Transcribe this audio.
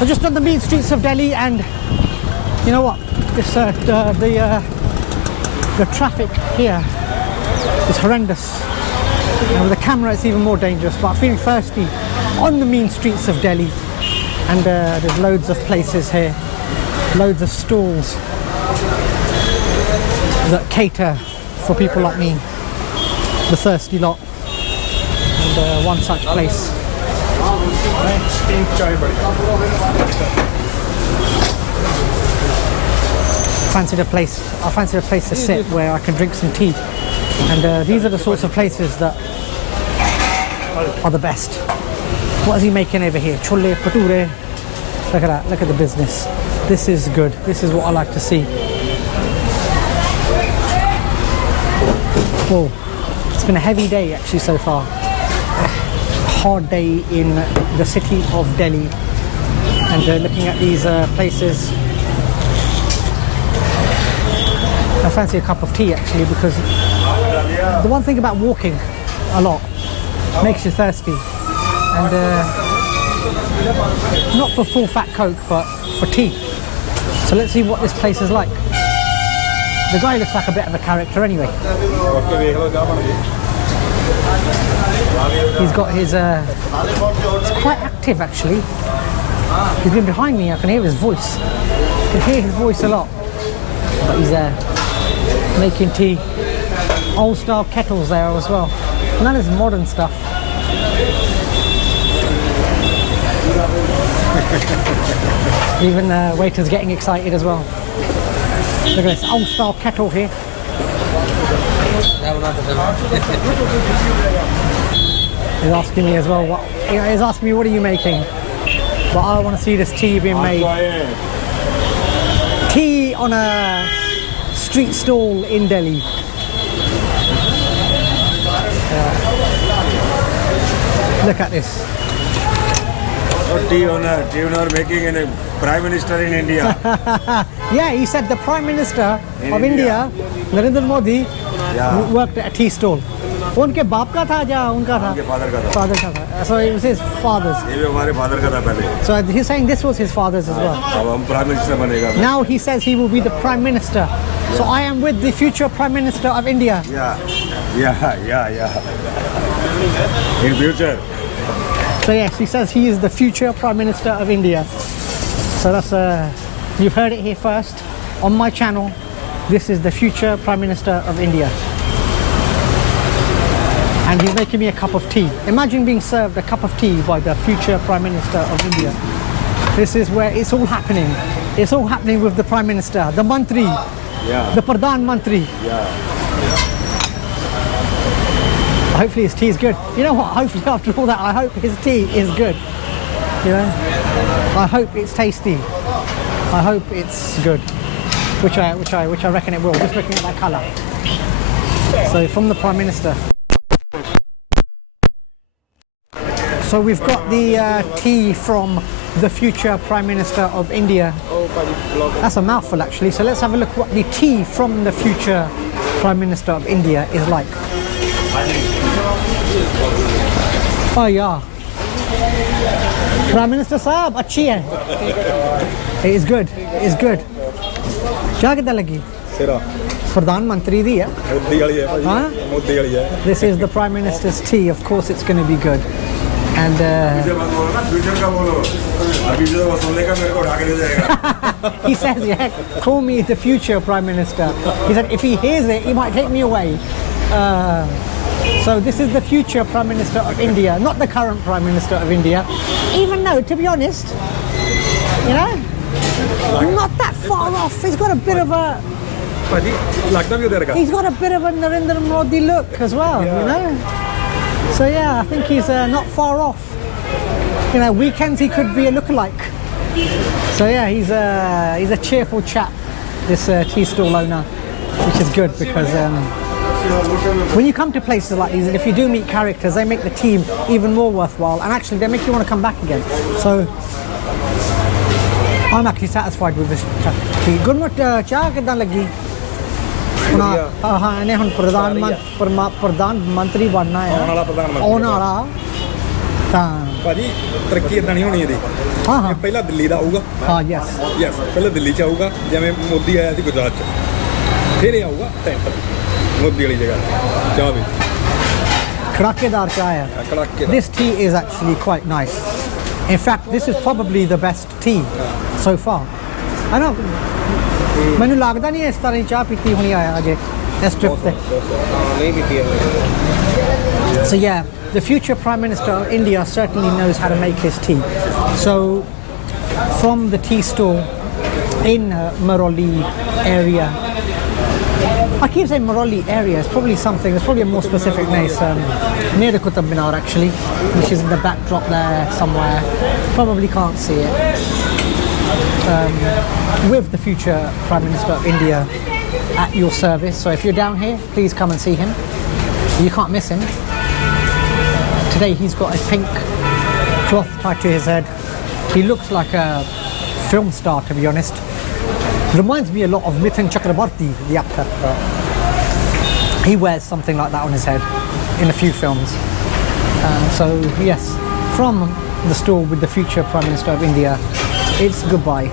So just on the main streets of Delhi, and you know what? This the traffic here is horrendous. And with the camera, it's even more dangerous. But I'm feeling thirsty on the main streets of Delhi, and there's loads of places here, loads of stalls that cater for people like me, the thirsty lot. And one such place. I fancied a place to sit where I can drink some tea. And these are the sorts of places that are the best. What is he making over here? Chole, bhature. Look at that, look at the business. This is good. This is what I like to see. Whoa, it's been a heavy day actually so far. Hard day in the city of Delhi. And looking at these places, I fancy a cup of tea actually, because the one thing about walking a lot makes you thirsty. And not for full fat Coke, but for tea. So let's see what this place is like. The guy looks like a bit of a character anyway. He's got his, it's quite active actually. He's been behind me, I can hear his voice. I can hear his voice a lot. But he's making tea. Old style kettles there as well. None of this modern stuff. Even the waiter's getting excited as well. Look at this old style kettle here. He's asking me as well, he's asking me what are you making? But I want to see this tea being made. Tea on a street stall in Delhi. Look at this. Tea owner making a Prime Minister in India. Yeah, he said the Prime Minister of India, Narendra Modi, worked at a tea stall. उनके बाप का था या उनका था? उनके father का था. So it was his father's. ये भी हमारे father का था पहले. So he's saying this was his father's as well. अब हम Prime Minister बनेगा. Now he says he will be the Prime Minister. So I am with the future Prime Minister of India. Yeah. In future. So yes, he says he is the future Prime Minister of India. So that's you've heard it here first on my channel. This is the future Prime Minister of India. And he's making me a cup of tea. Imagine being served a cup of tea by the future Prime Minister of India. This is where it's all happening. It's all happening with the Prime Minister, the Mantri, the Pradhan Mantri. Hopefully his tea is good. You know what? Hopefully after all that, I hope his tea is good. You know, I hope it's tasty. I hope it's good, which I reckon it will. Just looking at that colour. So from the Prime Minister. So we've got the tea from the future Prime Minister of India. That's a mouthful actually. So let's have a look what the tea from the future Prime Minister of India is like. Oh yeah. Prime Minister Saab, अच्छी है. It is good. It is good. क्या कितना लगी? प्रधानमंत्री दी है. This is the Prime Minister's tea. Of course it's going to be good. And he says, yeah, call me the future Prime Minister. He said if he hears it, he might take me away. So this is the future Prime Minister of India, not the current Prime Minister of India. Even though, to be honest, you know, not that far off. He's got a bit of a Narendra Modi look as well, you know. So yeah, I think he's not far off. You know, weekends he could be a lookalike. So yeah, he's a cheerful chap, this tea stall owner, which is good because when you come to places like these, and if you do meet characters, they make the team even more worthwhile, and actually they make you want to come back again. So I'm actually satisfied with this tea. Good morning, cha kidan lagi? हाँ इन्हें हम प्रधानमंत्री बनना है. आने वाला. भाजी तरक्की इतना नहीं होनी है. ਹਾਂ, ਹਾਂ। ਇਹ ਪਹਿਲਾਂ ਦਿੱਲੀ ਦਾ ਆਊਗਾ हाँ यस ਯੈਸ ਪਹਿਲਾਂ ਦਿੱਲੀ 'ਚ ਆਊਗਾ ਜਿਵੇਂ ਮੋਦੀ ਆਇਆ ਸੀ ਗੁਜਰਾਤ 'ਚ ਫਿਰ ਇਹ ਆਊਗਾ ਟੈਂਪਲ ਮੋਦੀ ਵਾਲੀ ਜਗ੍ਹਾ ਚਾਹ ਵੀ खड़ाकेदार चाय है ਕੜਾਕੇ ਦਾ This tea is actually quite nice. In fact, this is probably the best tea so far. I know. ਮੈਨੂੰ ਲੱਗਦਾ ਨਹੀਂ ਇਸ ਤਰ੍ਹਾਂ ਦੀ ਚਾਹ ਪੀਤੀ ਹੋਣੀ ਆਇਆ ਅਜੇ ਇਸ ਟ੍ਰਿਪ ਤੇ ਨਹੀਂ ਪੀਤੀ ਹੈ So yeah, the future Prime Minister of India certainly knows how to make his tea. So from the tea store in Maroli area, I keep saying Maroli area, it's probably something, it's probably a more specific name. Near the Qutb Minar actually, which is in the backdrop there somewhere. Probably can't see it. With the future Prime Minister of India at your service. So if you're down here, please come and see him. You can't miss him. Today he's got a pink cloth tied to his head. He looks like a film star, to be honest. Reminds me a lot of Mithun Chakrabarti, the actor. He wears something like that on his head in a few films. So yes, from the store with the future Prime Minister of India, it's goodbye.